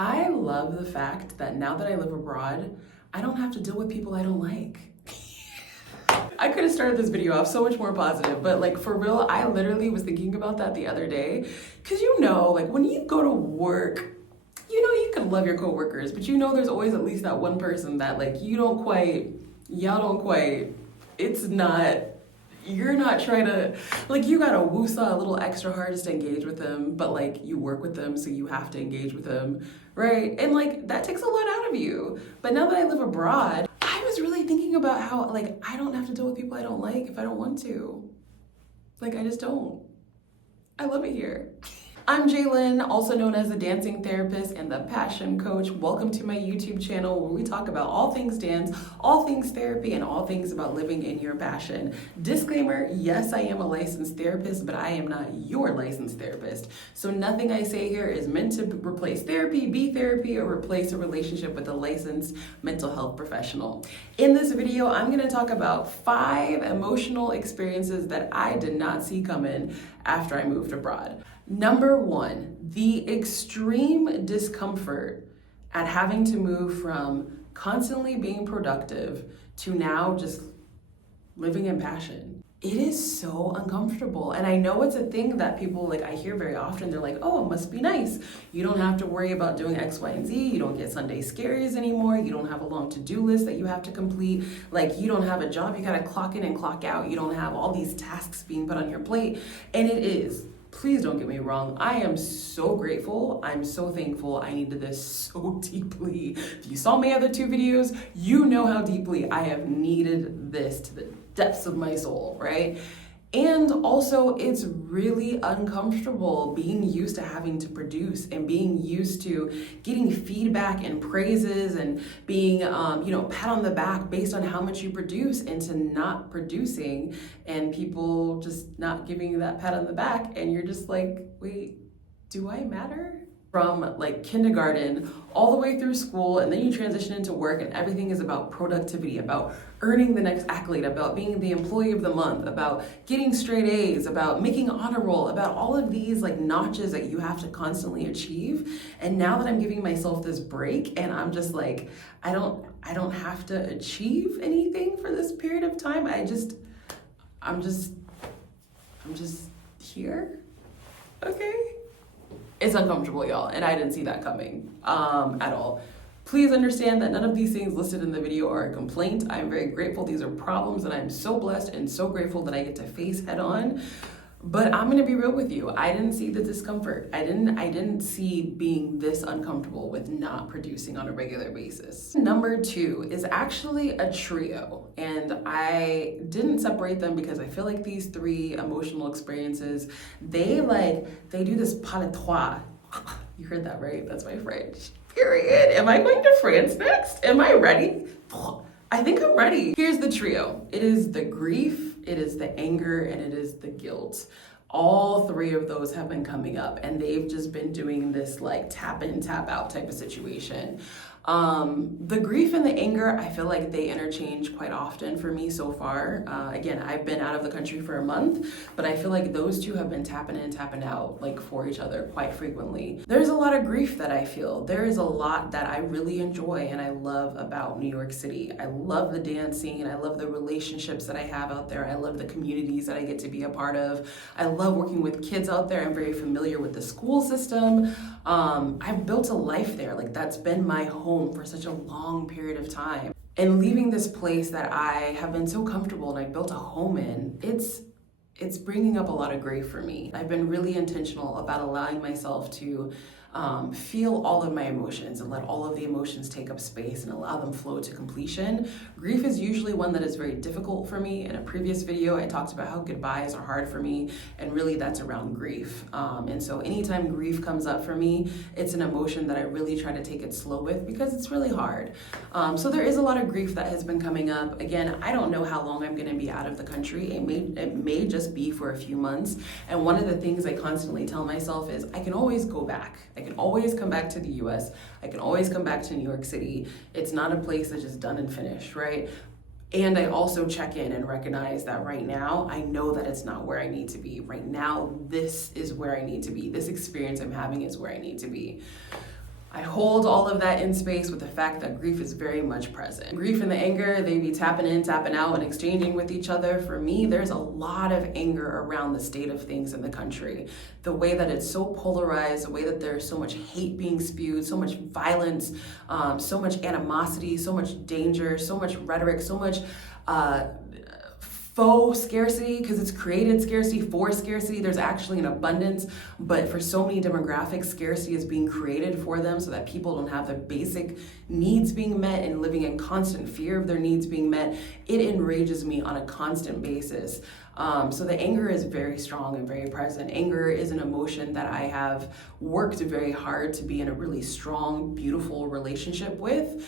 I love the fact that now that I live abroad, I don't have to deal with people I don't like. I could have started this video off so much more positive, but like for real, I literally was thinking about that the other day. Cause like when you go to work, you can love your coworkers, but there's always at least that one person that like y'all don't quite, it's not, you're not trying to, like you gotta woosah a little extra hard just to engage with them, but like you work with them, so you have to engage with them, right? And like that takes a lot out of you. But now that I live abroad, I was really thinking about how like I don't have to deal with people I don't like if I don't want to. Like I just don't. I love it here. I'm Jaylin, also known as the dancing therapist and the passion coach. Welcome to my YouTube channel where we talk about all things dance, all things therapy, and all things about living in your passion. Disclaimer, yes, I am a licensed therapist, but I am not your licensed therapist. So nothing I say here is meant to replace therapy, be therapy, or replace a relationship with a licensed mental health professional. In this video, I'm gonna talk about 5 emotional experiences that I did not see coming after I moved abroad. Number 1, the extreme discomfort at having to move from constantly being productive to now just living in passion. It is so uncomfortable. And I know it's a thing that people like, I hear very often, they're like, oh, it must be nice. You don't have to worry about doing X, Y, and Z. You don't get Sunday scaries anymore. You don't have a long to-do list that you have to complete. Like you don't have a job. You gotta clock in and clock out. You don't have all these tasks being put on your plate. And it is. Please don't get me wrong. I am so grateful. I'm so thankful. I needed this so deeply. If you saw my other 2 videos, you know how deeply I have needed this to the depths of my soul, right? And also, it's really uncomfortable being used to having to produce and being used to getting feedback and praises and being, pat on the back based on how much you produce, and to not producing and people just not giving you that pat on the back. And you're just like, wait, do I matter? From like kindergarten all the way through school, and then you transition into work and everything is about productivity, about earning the next accolade, about being the employee of the month, about getting straight A's, about making honor roll, about all of these like notches that you have to constantly achieve. And now that I'm giving myself this break and I'm just like, I don't have to achieve anything for this period of time. I'm just here. Okay. It's uncomfortable, y'all, and I didn't see that coming at all. Please understand that none of these things listed in the video are a complaint. I'm very grateful. These are problems that I'm so blessed and so grateful that I get to face head on. But I'm gonna be real with you. I didn't see the discomfort. I didn't see being this uncomfortable with not producing on a regular basis. Number 2 is actually a trio. And I didn't separate them because I feel like these 3 emotional experiences, they do this pas de trois. You heard that right? That's my French. Period. Am I going to France next? Am I ready? I think I'm ready. Here's the trio. It is the grief, it is the anger, and it is the guilt. All 3 of those have been coming up, and they've just been doing this like tap in, tap out type of situation. The grief and the anger, I feel like they interchange quite often for me so far. Again, I've been out of the country for a month, but I feel like those 2 have been tapping in, tapping out like for each other quite frequently. There's a lot of grief that I feel. There is a lot that I really enjoy and I love about New York City. I love the dance scene. I love the relationships that I have out there. I love the communities that I get to be a part of. I love working with kids out there. I'm very familiar with the school system. I've built a life there. Like that's been my home for such a long period of time. And leaving this place that I have been so comfortable and I built a home in, it's bringing up a lot of grief for me. I've been really intentional about allowing myself to feel all of my emotions and let all of the emotions take up space and allow them flow to completion. Grief is usually one that is very difficult for me. In a previous video, I talked about how goodbyes are hard for me, and really that's around grief. And so anytime grief comes up for me, it's an emotion that I really try to take it slow with because it's really hard. So there is a lot of grief that has been coming up. Again, I don't know how long I'm gonna be out of the country. It may just be for a few months. And one of the things I constantly tell myself is I can always go back. I can always come back to the US. I can always come back to New York City. It's not a place that's just done and finished, right? And I also check in and recognize that right now, I know that it's not where I need to be. Right now, this is where I need to be. This experience I'm having is where I need to be. I hold all of that in space with the fact that grief is very much present. Grief and the anger, they be tapping in, tapping out, and exchanging with each other. For me, there's a lot of anger around the state of things in the country. The way that it's so polarized, the way that there's so much hate being spewed, so much violence, so much animosity, so much danger, so much rhetoric, so much faux scarcity, because it's created scarcity for scarcity. There's actually an abundance, but for so many demographics, scarcity is being created for them so that people don't have their basic needs being met and living in constant fear of their needs being met. It enrages me on a constant basis. So the anger is very strong and very present. Anger is an emotion that I have worked very hard to be in a really strong, beautiful relationship with.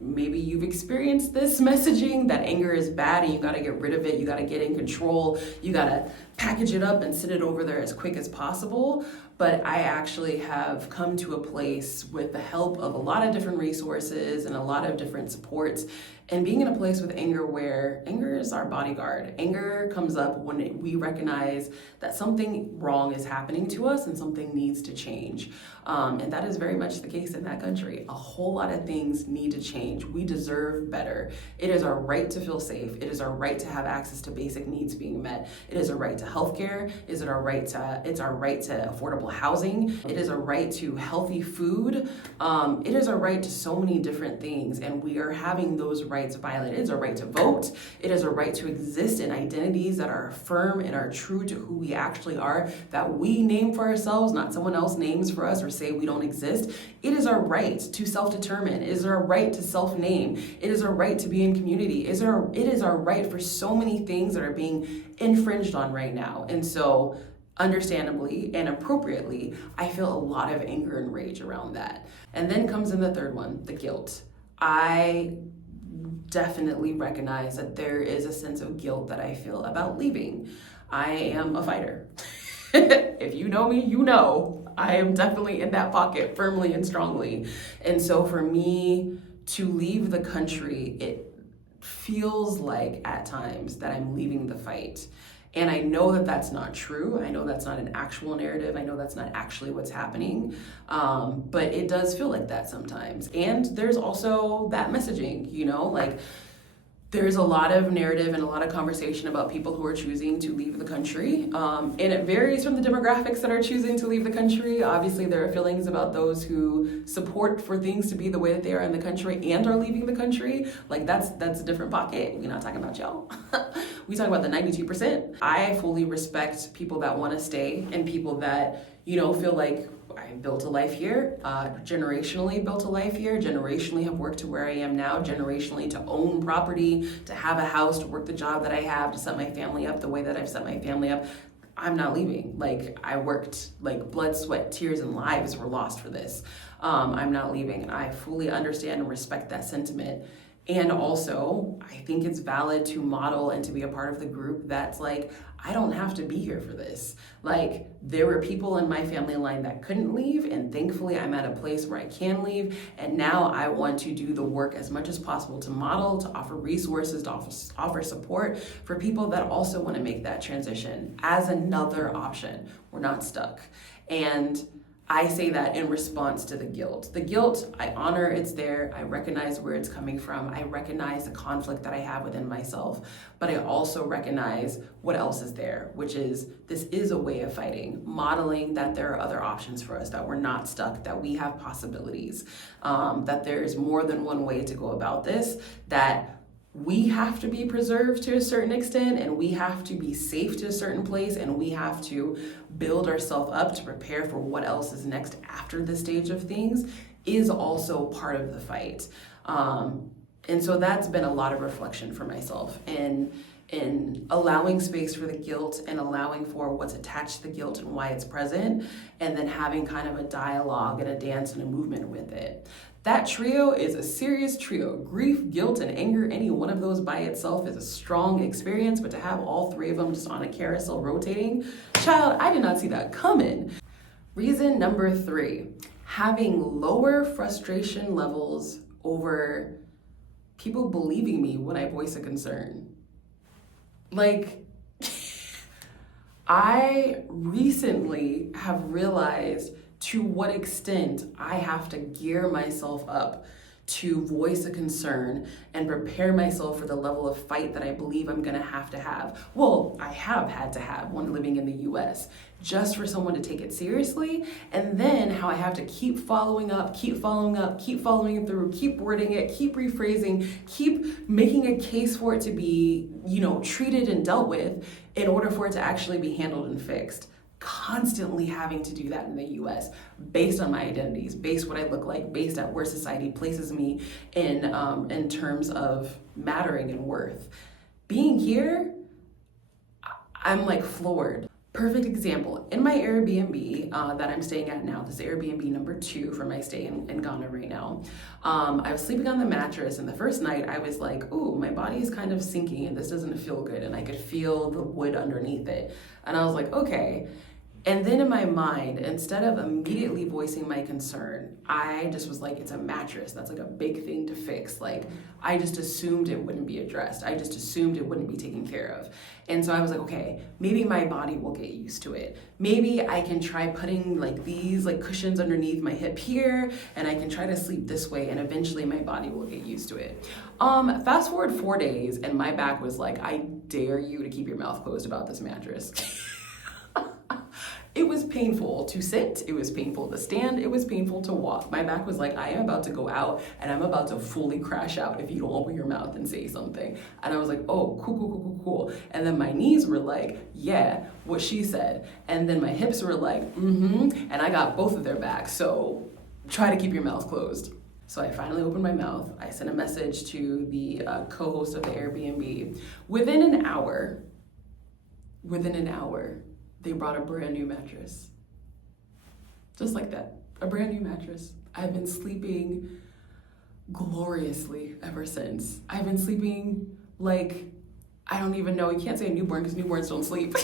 Maybe you've experienced this messaging that anger is bad and you gotta get rid of it, you gotta get in control, you gotta package it up and send it over there as quick as possible. But I actually have come to a place with the help of a lot of different resources and a lot of different supports, and being in a place with anger where anger is our bodyguard. Anger comes up when we recognize that something wrong is happening to us and something needs to change. And that is very much the case in that country. A whole lot of things need to change. We deserve better. It is our right to feel safe. It is our right to have access to basic needs being met. It is a right to healthcare. It's our right to affordable housing. It is a right to healthy food. It is a right to so many different things, and we are having those rights violated. It is our right to vote. It is our right to exist in identities that are firm and are true to who we actually are, that we name for ourselves, not someone else names for us or say we don't exist. It is our right to self-determine. It is our right to self-name. It is our right to be in community. It is our right for so many things that are being infringed on right now. And so, understandably and appropriately, I feel a lot of anger and rage around that. And then comes in the third one, the guilt. I definitely recognize that there is a sense of guilt that I feel about leaving. I am a fighter. If you know me, you know I am definitely in that pocket firmly and strongly. And so for me to leave the country, it feels like at times that I'm leaving the fight. And I know that that's not true. I know that's not an actual narrative. I know that's not actually what's happening. But it does feel like that sometimes. And there's also that messaging, like there's a lot of narrative and a lot of conversation about people who are choosing to leave the country. And it varies from the demographics that are choosing to leave the country. Obviously, there are feelings about those who support for things to be the way that they are in the country and are leaving the country. Like that's a different pocket. We're not talking about y'all. We talk about the 92%. I fully respect people that want to stay and people that, feel like I built a life here, generationally built a life here, generationally have worked to where I am now, generationally to own property, to have a house, to work the job that I have, to set my family up the way that I've set my family up. I'm not leaving. Like I worked, like blood, sweat, tears, and lives were lost for this. I'm not leaving, and I fully understand and respect that sentiment. And also, I think it's valid to model and to be a part of the group that's like, I don't have to be here for this. Like, there were people in my family line that couldn't leave, and thankfully I'm at a place where I can leave, and now I want to do the work as much as possible to model, to offer resources, to offer support for people that also want to make that transition as another option. We're not stuck. And I say that in response to the guilt. The guilt, I honor it's there. I recognize where it's coming from. I recognize the conflict that I have within myself, but I also recognize what else is there, which is this is a way of fighting, modeling that there are other options for us, that we're not stuck, that we have possibilities, that there's more than one way to go about this, that we have to be preserved to a certain extent, and we have to be safe to a certain place, and we have to build ourselves up to prepare for what else is next after this stage of things is also part of the fight. And so that's been a lot of reflection for myself in allowing space for the guilt and allowing for what's attached to the guilt and why it's present, and then having kind of a dialogue and a dance and a movement with it. That trio is a serious trio. Grief, guilt, and anger, any one of those by itself is a strong experience, but to have all three of them just on a carousel rotating, child, I did not see that coming. Reason number 3, having lower frustration levels over people believing me when I voice a concern. Like, I recently have realized to what extent I have to gear myself up to voice a concern and prepare myself for the level of fight that I believe I'm gonna have to have. Well, I have had to have when living in the US, just for someone to take it seriously, and then how I have to keep following up, keep following up, keep following it through, keep wording it, keep rephrasing, keep making a case for it to be, treated and dealt with in order for it to actually be handled and fixed. Constantly having to do that in the US based on my identities, based what I look like, based at where society places me in terms of mattering and worth. Being here, I'm like floored. Perfect example, in my Airbnb that I'm staying at now, this is Airbnb number 2 for my stay in Ghana right now. I was sleeping on the mattress, and the first night I was like, ooh, my body is kind of sinking and this doesn't feel good, and I could feel the wood underneath it. And I was like, okay. And then in my mind, instead of immediately voicing my concern, I just was like, it's a mattress. That's like a big thing to fix. Like, I just assumed it wouldn't be addressed. I just assumed it wouldn't be taken care of. And so I was like, okay, maybe my body will get used to it. Maybe I can try putting like these like cushions underneath my hip here, and I can try to sleep this way, and eventually my body will get used to it. Fast forward 4 days, and my back was like, I dare you to keep your mouth closed about this mattress. It was painful to sit, it was painful to stand, it was painful to walk. My back was like, I am about to go out and I'm about to fully crash out if you don't open your mouth and say something. And I was like, oh, cool. And then my knees were like, yeah, what she said. And then my hips were like, and I got both of their backs, so try to keep your mouth closed. So I finally opened my mouth. I sent a message to the co-host of the Airbnb. Within an hour, they brought a brand new mattress. Just like that, a brand new mattress. I've been sleeping gloriously ever since. I've been sleeping like, I don't even know, you can't say a newborn because newborns don't sleep.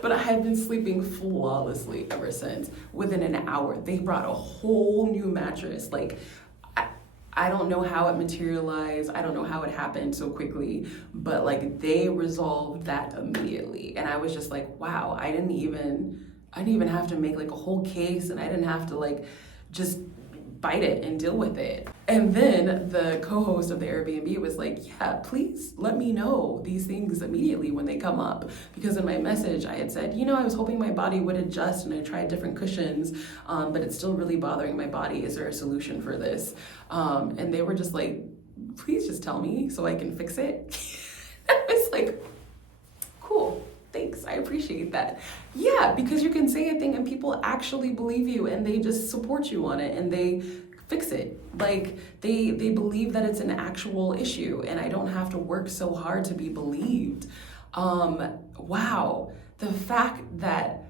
But I have been sleeping flawlessly ever since. Within an hour, they brought a whole new mattress. Like, I don't know how it materialized. I don't know how it happened so quickly, but like they resolved that immediately. And I was just like, wow, I didn't even have to make like a whole case, and I didn't have to like just bite it and deal with it. And then the co-host of the Airbnb was like, yeah, please let me know these things immediately when they come up. Because in my message, I had said, I was hoping my body would adjust, and I tried different cushions, but it's still really bothering my body. Is there a solution for this? And they were just like, please just tell me so I can fix it. I was like, cool. Thanks, I appreciate that. Yeah, because you can say a thing and people actually believe you, and they just support you on it, and they fix it. Like they believe that it's an actual issue, and I don't have to work so hard to be believed. Wow, the fact that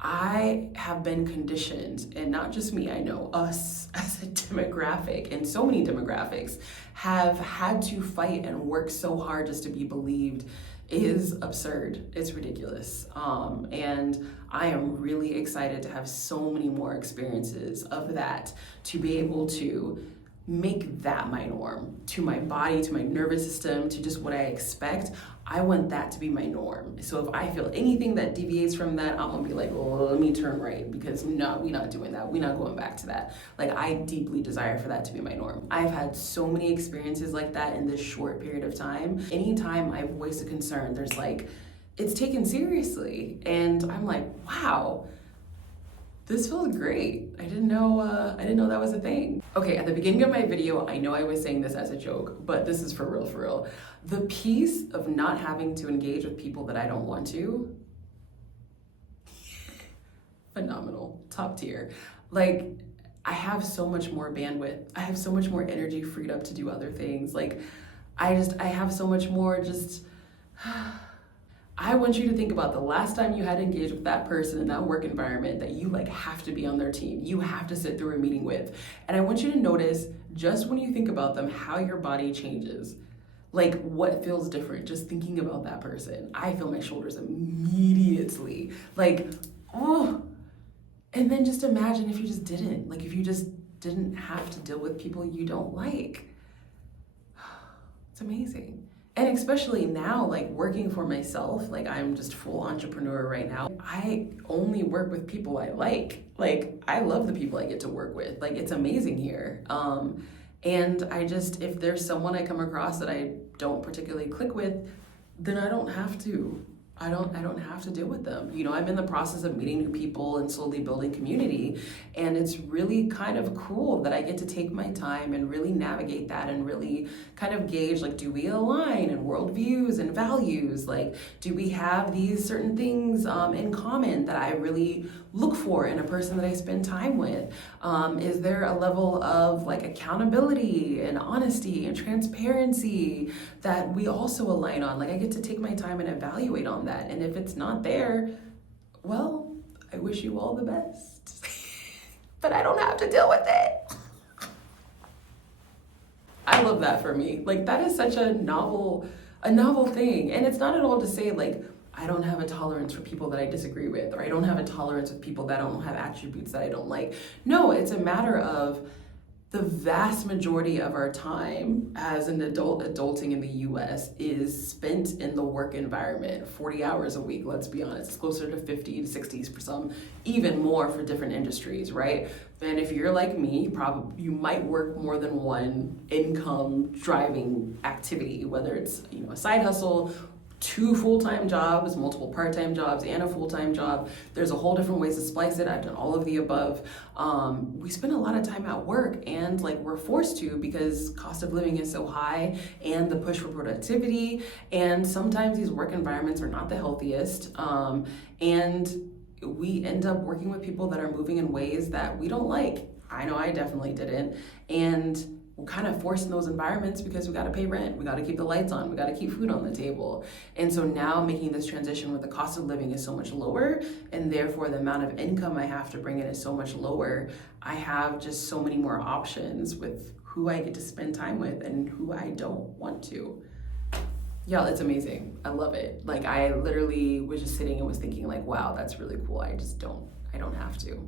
I have been conditioned, and not just me, I know us as a demographic, and so many demographics have had to fight and work so hard just to be believed, is absurd. It's ridiculous. And I am really excited to have so many more experiences of that, to be able to make that my norm, to my body, to my nervous system, to just what I expect. I want that to be my norm. So if I feel anything that deviates from that, I'm gonna be like, well, let me turn right, because no, we're not doing that. We're not going back to that. Like, I deeply desire for that to be my norm. I've had so many experiences like that in this short period of time. Anytime I voice a concern, there's like, it's taken seriously. And I'm like, wow, this feels great. I didn't know that was a thing. Okay, at the beginning of my video, I know I was saying this as a joke, but this is for real. The peace of not having to engage with people that I don't want to, phenomenal, top tier. Like, I have so much more bandwidth. I have so much more energy freed up to do other things. Like, I have so much more just, I want you to think about the last time you had to engage with that person in that work environment that you like have to be on their team, you have to sit through a meeting with. And I want you to notice, just when you think about them, how your body changes. Like, what feels different just thinking about that person. I feel my shoulders immediately. Like, oh. And then just imagine if you just didn't. Like, if you just didn't have to deal with people you don't like. It's amazing. And especially now, like working for myself, like I'm just full entrepreneur right now. I only work with people I like. Like I love the people I get to work with. Like it's amazing here. And I just, if there's someone I come across that I don't particularly click with, then I don't have to. I don't have to deal with them. You know, I'm in the process of meeting new people and slowly building community. And it's really kind of cool that I get to take my time and really navigate that and really kind of gauge, like, do we align in worldviews and values? Like, do we have these certain things in common that I really look for in a person that I spend time with? Is there a level of like accountability and honesty and transparency that we also align on? Like I get to take my time and evaluate on that. And if it's not there, well, I wish you all the best. But I don't have to deal with it. I love that for me. Like that is such a novel thing. And it's not at all to say like, I don't have a tolerance for people that I disagree with, or I don't have a tolerance with people that don't have attributes that I don't like. No, it's a matter of the vast majority of our time as an adult adulting in the US is spent in the work environment, 40 hours a week, let's be honest. It's closer to 50 to 60 for some, even more for different industries, right? And if you're like me, you might work more than one income driving activity, whether it's, you know, a side hustle, 2 full-time jobs, multiple part-time jobs, and a full-time job. There's a whole different ways to splice it. I've done all of the above. We spend a lot of time at work, and like we're forced to because cost of living is so high and the push for productivity. And sometimes these work environments are not the healthiest. And we end up working with people that are moving in ways that we don't like. I know I definitely didn't. And we're kind of forced in those environments because we got to pay rent, we got to keep the lights on, we got to keep food on the table. And so now making this transition where the cost of living is so much lower and therefore the amount of income I have to bring in is so much lower, I have just so many more options with who I get to spend time with and who I don't want to. Y'all, it's amazing. I love it. Like I literally was just sitting and was thinking like, wow, that's really cool. I don't have to.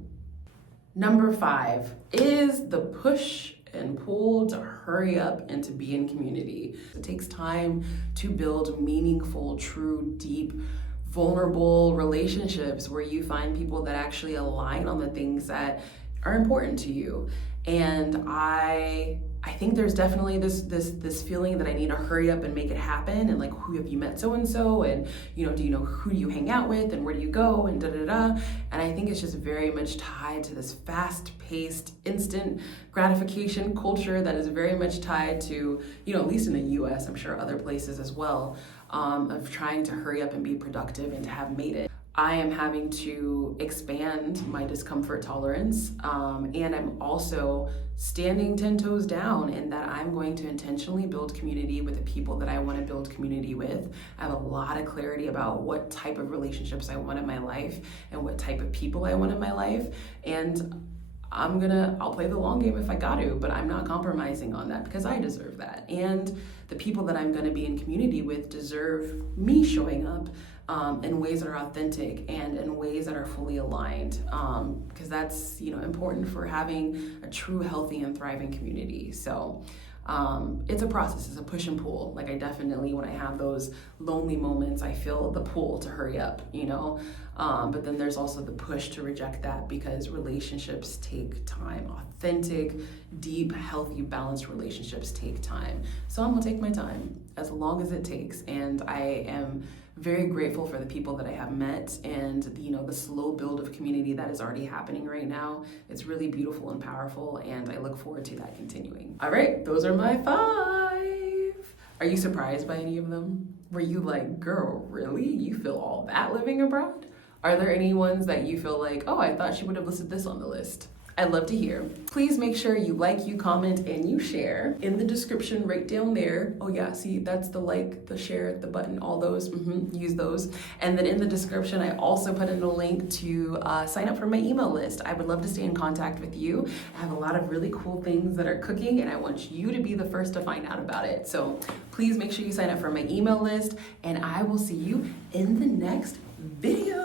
Number 5 is the push and pull to hurry up and to be in community. It takes time to build meaningful, true, deep, vulnerable relationships where you find people that actually align on the things that are important to you. And I think there's definitely this feeling that I need to hurry up and make it happen, and like, who have you met so and so, and you know, do you know who you hang out with, and where do you go, and da da da. And I think it's just very much tied to this fast-paced, instant gratification culture that is very much tied to, you know, at least in the U.S., I'm sure other places as well, of trying to hurry up and be productive and to have made it. I am having to expand my discomfort tolerance, and I'm also standing 10 toes down in that I'm going to intentionally build community with the people that I want to build community with. I have a lot of clarity about what type of relationships I want in my life and what type of people I want in my life, and I'll play the long game if I got to, but I'm not compromising on that because I deserve that. And the people that I'm going to be in community with deserve me showing up in ways that are authentic and in ways that are fully aligned, because that's, you know, important for having a true, healthy, and thriving community. So it's a process, it's a push and pull. Like I definitely, when I have those lonely moments, I feel the pull to hurry up, you know, but then there's also the push to reject that because relationships take time. Authentic, deep, healthy, balanced relationships take time. So I'm gonna take my time as long as it takes, and I am very grateful for the people that I have met and the slow build of community that is already happening right now. It's really beautiful and powerful, and I look forward to that continuing. All right, those are my 5. Are you surprised by any of them? Were you like, girl, really? You feel all that living abroad? Are there any ones that you feel like, oh, I thought she would have listed this on the list? I'd love to hear. Please make sure you like, you comment, and you share. In the description right down there. Oh yeah, see, that's the like, the share, the button, all those. Use those. And then in the description, I also put in a link to sign up for my email list. I would love to stay in contact with you. I have a lot of really cool things that are cooking, and I want you to be the first to find out about it. So please make sure you sign up for my email list, and I will see you in the next video.